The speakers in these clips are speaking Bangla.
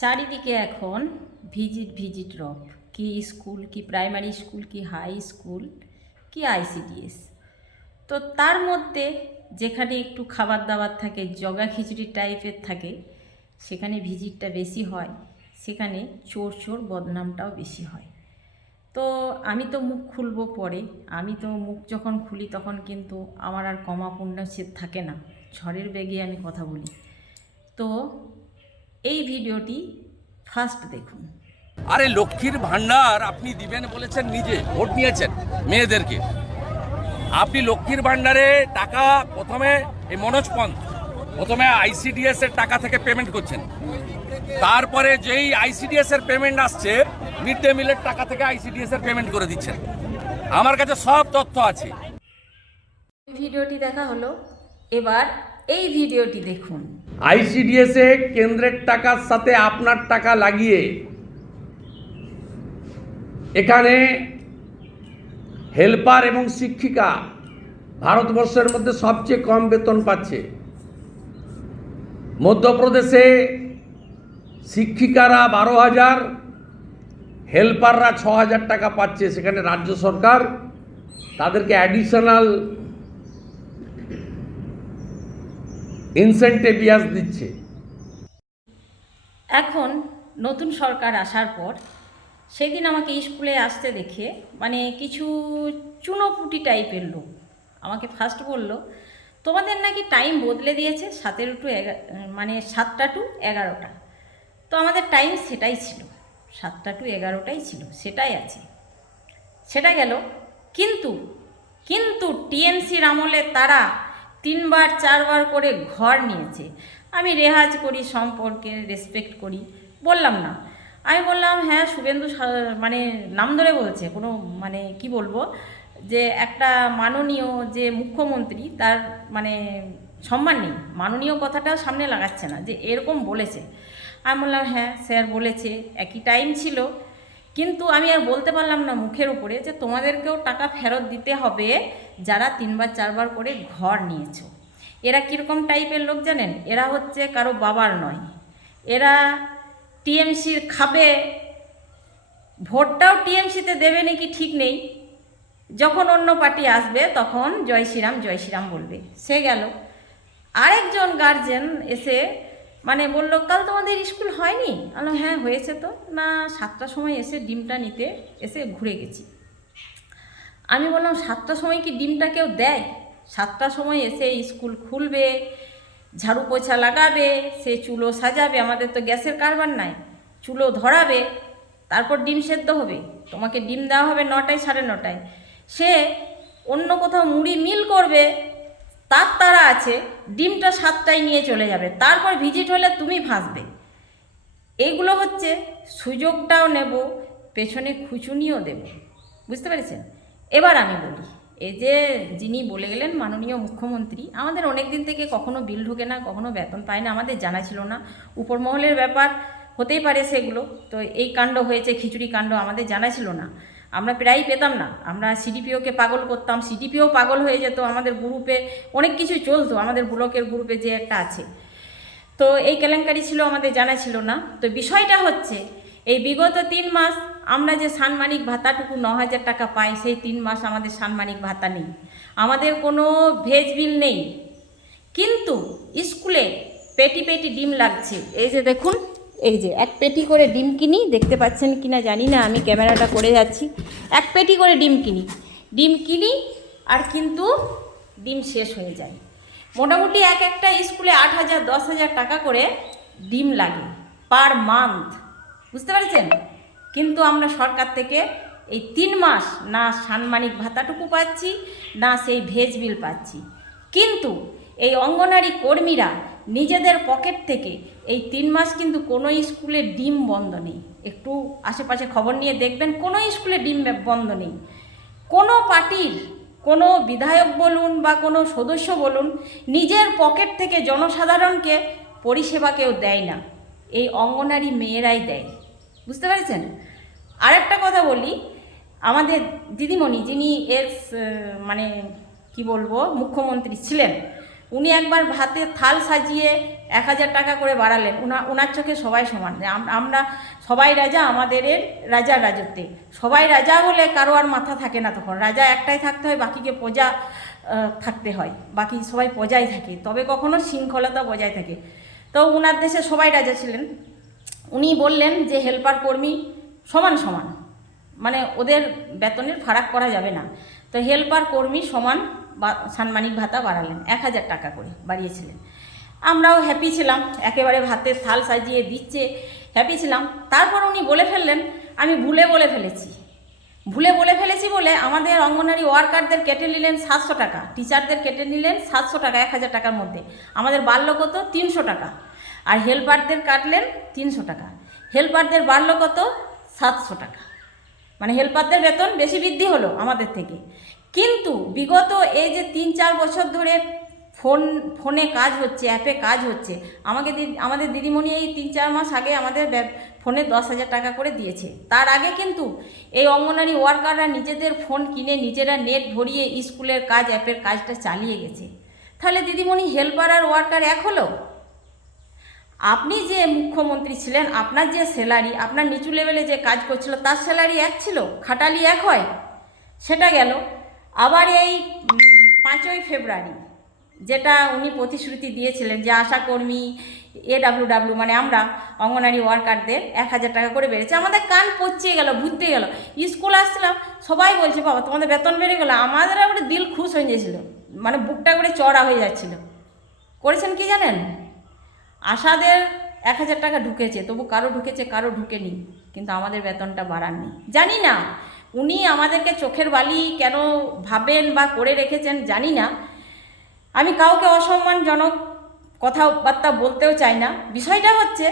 চারিদিকে এখন ভিজিট ভিজিট রব, কি স্কুল, কি প্রাইমারি স্কুল, কি হাই স্কুল, কি আইসিডিএস। তো তার মধ্যে যেখানে একটু খাবার দাবার থাকে, জগা খিচুড়ি টাইপের থাকে, সেখানে ভিজিটটা বেশি হয়, সেখানে চোর চোর বদনামটাও বেশি হয়। তো আমি তো মুখ খুলবো পরে, আমি তো মুখ যখন খুলি তখন কিন্তু আমার আর কমা পূর্ণ সে থাকে না, ঝড়ের বেগে আমি কথা বলি। তো এই ভিডিওটি ফার্স্ট দেখুন। আরে লক্ষ্মীর ভান্ডার আপনি দিবেন বলেছেন, নিজে ভোট নিয়েছেন মেয়েদেরকে। আপনি লক্ষ্মীর ভান্ডারে টাকা প্রথমে এই মনোজ পন্থ প্রথমে আইসিডিএস এর টাকা থেকে পেমেন্ট করছেন, তারপরে যেই আইসিডিএস এর পেমেন্ট আসছে মিড ডে মিলের টাকা থেকে আইসিডিএস এর পেমেন্ট করে দিচ্ছেন। আমার কাছে সব তথ্য আছে। ভিডিওটি দেখা হলো, এবার এই ভিডিওটি দেখুন। আইসিডিএস এ কেন্দ্রের টাকার সাথে আপনার টাকা লাগিয়ে এখানে হেল্পার এবং শিক্ষিকা ভারতবর্ষের মধ্যে সবচেয়ে কম বেতন পাচ্ছে। মধ্যপ্রদেশে শিক্ষিকারা 12,000, হেল্পাররা 6,000 টাকা পাচ্ছে। সেখানে রাজ্য সরকার তাদেরকে অ্যাডিশনাল ইনসেন্টিভ দিচ্ছে। এখন নতুন সরকার আসার পর সেদিন আমাকে স্কুলে আসতে দেখে মানে কিছু চুনোপুটি টাইপের লোক আমাকে ফার্স্ট বলল, তোমাদের নাকি টাইম বদলে দিয়েছে 7টা টু 11টা। তো আমাদের টাইম সেটাই ছিল, 7টা টু 11টাই ছিল, সেটাই আছে, সেটা গেল। কিন্তু কিন্তু টিএমসির আমলে তারা 3বার 4বার করে ঘর নিয়েছে। আমি রেহাজ করি, সম্পর্কে রেসপেক্ট করি, বললাম না। আমি বললাম হ্যাঁ, শুভেন্দু মানে নাম ধরে বলছে, কোনো মানে কি বলবো, যে একটা মাননীয় যে মুখ্যমন্ত্রী তার মানে সম্মান নেই, মাননীয় কথাটাও সামনে লাগাচ্ছে না, যে এরকম বলেছে। আমি বললাম হ্যাঁ স্যার বলেছে, একই টাইম ছিল। কিন্তু আমি আর বলতে পারলাম না মুখের উপরে যে তোমাদেরকেও টাকা ফেরত দিতে হবে যারা 3বার 4বার করে ঘর নিয়েছো। এরা কীরকম টাইপের লোক জানেন? এরা হচ্ছে কারো বাবার নয়, এরা টিএমসির খাবে, ভোটটাও টিএমসিতে দেবে নাকি ঠিক নেই। যখন অন্য পার্টি আসবে তখন জয় শ্রীরাম জয় শ্রীরাম বলবে, সে গেল। আরেকজন গার্জেন এসে মানে বলল, কাল তোমাদের স্কুল হয়নি? বললো হ্যাঁ হয়েছে তো। না, 7টার সময় এসে ডিমটা নিতে এসে ঘুরে গেছি। আমি বললাম 7টার সময় কি ডিমটা কেউ দেয়? 7টার সময় এসে স্কুল খুলবে, ঝাড়ু পোছা লাগাবে, সে চুলো সাজাবে, আমাদের তো গ্যাসের কারবার নাই, চুলো ধরাবে, তারপর ডিম সেদ্ধ হবে, তোমাকে ডিম দেওয়া হবে 9টায় 9:30টায়। সে অন্য কোথাও মুড়ি মিল করবে, তার তারা আছে, ডিমটা 7টায় নিয়ে চলে যাবে, তারপর ভিজিট হলে তুমি ফাঁসবে। এইগুলো হচ্ছে সুযোগটাও নেব, পেছনে খুঁচুনিও দেব, বুঝতে পেরেছেন? এবার আমি বলি, এই যে যিনি বলে গেলেন মাননীয় মুখ্যমন্ত্রী, আমাদের অনেক দিন থেকে কখনো বিল ঢোকে না, কখনো বেতন পায় না, আমাদের জানা ছিল না। উপরমহলের ব্যাপার হতেই পারে সেগুলো, তো এই কাণ্ড হয়েছে, খিচুড়ি কাণ্ড, আমাদের জানা ছিল না, আমরা প্রায়ই পেতাম না। আমরা সিডিপিওকে পাগল করতাম, সিডিপিও পাগল হয়ে যেত, আমাদের গ্রুপে অনেক কিছু চলতো, আমাদের ব্লকের গ্রুপে যে একটা আছে। তো এই কেলেঙ্কারি ছিল, আমাদের জানা ছিল না। তো বিষয়টা হচ্ছে, এই বিগত 3 মাস আমরা যে সাম্মানিক ভাতাটুকু 9,000 টাকা পাই, সেই 3 মাস আমাদের সাম্মানিক ভাতা নেই, আমাদের কোনো ভেজ বিল নেই। কিন্তু স্কুলে পেটি পেটি ডিম লাগছে। এই যে দেখুন, এই যে 1 পেটি করে ডিম কিনি, দেখতে পাচ্ছেন কি না জানি না, আমি ক্যামেরাটা করে যাচ্ছি। 1 পেটি করে ডিম কিনি আর কিন্তু ডিম শেষ হয়ে যায়। মোটামুটি একটা স্কুলে 8,000 10,000 টাকা করে ডিম লাগে পার মান্থ, বুঝতে পারছেন? কিন্তু আমরা সরকার থেকে এই 3 মাস না সাম্মানিক ভাতাটুকু পাচ্ছি, না সেই ভেজ বিল পাচ্ছি। কিন্তু এই অঙ্গনারী কর্মীরা নিজেদের পকেট থেকে এই 3 মাস কিন্তু কোনো স্কুলে ডিম বন্ধ নেই। একটু আশেপাশে খবর নিয়ে দেখবেন, কোনো স্কুলে ডিম বন্ধ নেই। কোনো পার্টির কোনো বিধায়ক বলুন বা কোনো সদস্য বলুন, নিজের পকেট থেকে জনসাধারণকে পরিষেবা কেউ দেয় না, এই অঙ্গনারী মেয়েরাই দেয়, বুঝতে পেরেছেন? আরেকটা কথা বলি, আমাদের দিদিমণি যিনি মানে কি বলবো মুখ্যমন্ত্রী ছিলেন, উনি একবার ভাতের থাল সাজিয়ে 1000 টাকা করে বাড়ালেন। ওনার চোখে সবাই সমান, আমরা সবাই রাজা, আমাদের রাজার রাজত্বে সবাই রাজা হলে কারো আর মাথা থাকে না, তখন রাজা একটাই থাকতে হয়, বাকিকে প্রজা থাকতে হয়, বাকি সবাই প্রজায় থাকে, তবে কখনো শৃঙ্খলতা বজায় থাকে। তো ওনার দেশে সবাই রাজা ছিলেন। উনি বললেন যে হেল্পার কর্মী সমান সমান, মানে ওদের বেতনের ফারাক করা যাবে না। তো হেল্পার কর্মী সমান সাম্মানিক ভাতা বাড়ালেন, 1000 টাকা করে বাড়িয়েছিলেন। আমরাও হ্যাপি ছিলাম, একেবারে ভাতের থাল সাজিয়ে দিচ্ছে, হ্যাপি ছিলাম। তারপর উনি বলে ফেললেন আমি ভুলে বলে ফেলেছি বলে আমাদের অঙ্গনওয়াড়ি ওয়ার্কারদের কেটে নিলেন 700 টাকা, টিচারদের কেটে নিলেন 700 টাকা, 1000 টাকার মধ্যে। আমাদের বাড়ল কত? 300 টাকা। আর হেল্পারদের কাটলেন 300 টাকা, হেল্পারদের বাড়ল কত? 700 টাকা। মানে হেল্পারদের বেতন বেশি বৃদ্ধি হলো আমাদের থেকে। কিন্তু বিগত এই যে 3-4 বছর ধরে ফোনে কাজ হচ্ছে, অ্যাপে কাজ হচ্ছে, আমাদের দিদিমণি এই 3-4 মাস আগে আমাদের ফোনে 10,000 টাকা করে দিয়েছে। তার আগে কিন্তু এই অঙ্গনওয়াড়ি ওয়ার্কাররা নিজেদের ফোন কিনে নিজেরা নেট ভরিয়ে স্কুলের কাজ, অ্যাপের কাজটা চালিয়ে গেছে। তাহলে দিদিমণি হেল্পার আর ওয়ার্কার এক হলো? আপনি যে মুখ্যমন্ত্রী ছিলেন, আপনার যে স্যালারি, আপনার নিচু লেভেলে যে কাজ করছিল তার স্যালারি এক ছিল, খাটালি এক হয়, সেটা গেল। আবার এই 5ই ফেব্রুয়ারি যেটা উনি প্রতিশ্রুতি দিয়েছিলেন যে আশাকর্মী AWW মানে আমরা অঙ্গনওয়াড়ি ওয়ার্কারদের 1000 টাকা করে বেড়েছে, আমাদের কান পচিয়ে গেল, ভুতে গেল। স্কুল আসছিলাম, সবাই বলছে বাবা তোমাদের বেতন বেড়ে গেলো, আমাদের আবার দিল খুশ হয়ে গিয়েছিল, মানে বুকটা করে চড়া হয়ে যাচ্ছিল। করেছেন কি জানেন? আশাদের 1000 টাকা ঢুকেছে, তবু কারো ঢুকেছে কারো ঢুকেনি, কিন্তু আমাদের বেতনটা বাড়াননি। জানি না উনি আমাদেরকে চোখের বালি কেন ভাবেন বা করে রেখেছেন, জানি না। আমি কাউকে অসম্মানজনক কথাবার্তা বলতেও চাই না। বিষয়টা হচ্ছে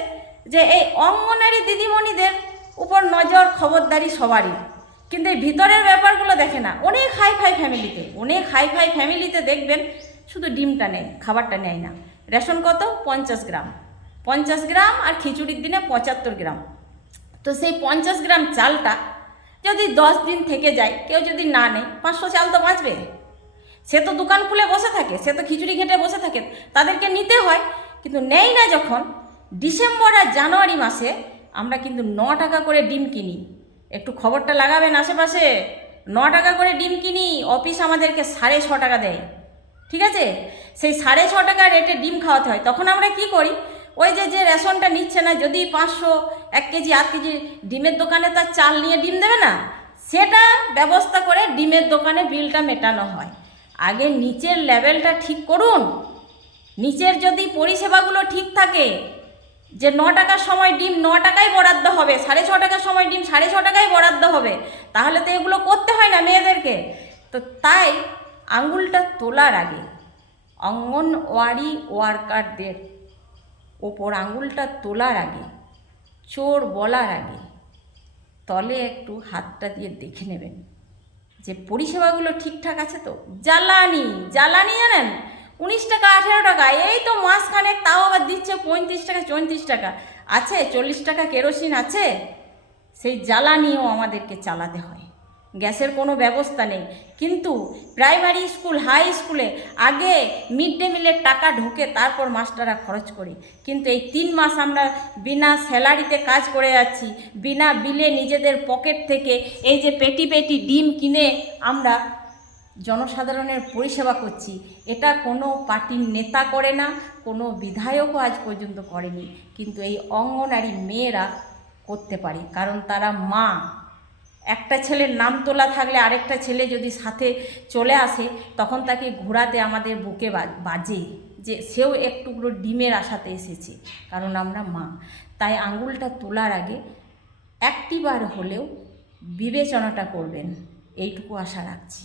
যে এই অঙ্গনওয়াড়ি দিদিমণিদের উপর নজর, খবরদারি সবারই, কিন্তু এই ভিতরের ব্যাপারগুলো দেখে না। অনেক হাই ফাই ফ্যামিলিতে দেখবেন শুধু ডিমটা নেয়, খাবারটা নেয় না। রেশন কত? 50 গ্রাম, আর খিচুড়ির দিনে 75 গ্রাম। তো সেই 50 গ্রাম চালটা যদি 10 দিন থেকে যায়, কেউ যদি না নেয়, 500 চাল তো বাঁচবে। সে তো দোকান খুলে বসে থাকে, সে তো খিচুড়ি খেটে বসে থাকে, তাদেরকে নিতে হয়। কিন্তু নেই না যখন, ডিসেম্বর আর জানুয়ারি মাসে আমরা কিন্তু 9 টাকা করে ডিম কিনি। একটু খবরটা লাগাবেন আশেপাশে, 9 টাকা করে ডিম কিনি, অফিস আমাদেরকে 6.5 টাকা দেয়। ঠিক আছে, সেই 6.5 টাকা রেটে ডিম খাওয়াতে হয়। তখন আমরা কি করি, ওই যে রেশনটা নিচ্ছে না, যদি 500 1 কেজি 8 কেজি ডিমের দোকানে তার চাল নিয়ে ডিম দেবে না, সেটা ব্যবস্থা করে ডিমের দোকানে বিলটা মেটানো হয়। আগে নিচের লেভেলটা ঠিক করুন। নিচের যদি পরিষেবাগুলো ঠিক থাকে, যে 9 টাকার সময় ডিম 9 টাকাই বরাদ্দ হবে, 6.5 টাকার সময় ডিম 6.5 টাকাই বরাদ্দ হবে, তাহলে তো এগুলো করতে হয় না মেয়েদেরকে। তো তাই আঙুলটা তোলার আগে অঙ্গনওয়াড়ি ওয়ার্কারদের ওপর আঙুলটা তোলার আগে, চোর বলার আগে তলে একটু হাতটা দিয়ে দেখে নেবেন যে পরিষেবাগুলো ঠিকঠাক আছে তো। জ্বালানি জানেন 19 টাকা 18 টাকা, এই তো মাসখানেক, তাও আবার দিচ্ছে 35 টাকা 34 টাকা আছে, 40 টাকা কেরোসিন আছে। সেই জ্বালানিও আমাদেরকে চালাতে হয়। গ্যাসের কোনো ব্যবস্থা নেই, কিন্তু প্রাইমারি স্কুল, হাই স্কুলে আগে মিড ডে মিলের টাকা ঢোকে, তারপর মাস্টাররা খরচ করি। কিন্তু এই 3 মাস আমরা বিনা স্যালারিতে কাজ করে যাচ্ছি, বিনা বিলে নিজেদের পকেট থেকে এই যে পেটি পেটি ডিম কিনে আমরা জনসাধারণের পরিষেবা করছি। এটা কোনো পার্টির নেতা করে না, কোনো বিধায়কও আজ পর্যন্ত করেনি, কিন্তু এই অঙ্গনওয়াড়ি মেয়েরা করতে পারে, কারণ তারা মা। একটা ছেলের নাম তোলা থাকলে আরেকটা ছেলে যদি সাথে চলে আসে, তখন তাকে ঘোরাতে আমাদের বুকে বাজে যে সেও একটুকরো ডিমের আশাতে এসেছে, কারণ আমরা মা। তাই আঙুলটা তোলার আগে একটিবার হলেও বিবেচনাটা করবেন, এইটুকু আশা রাখছি।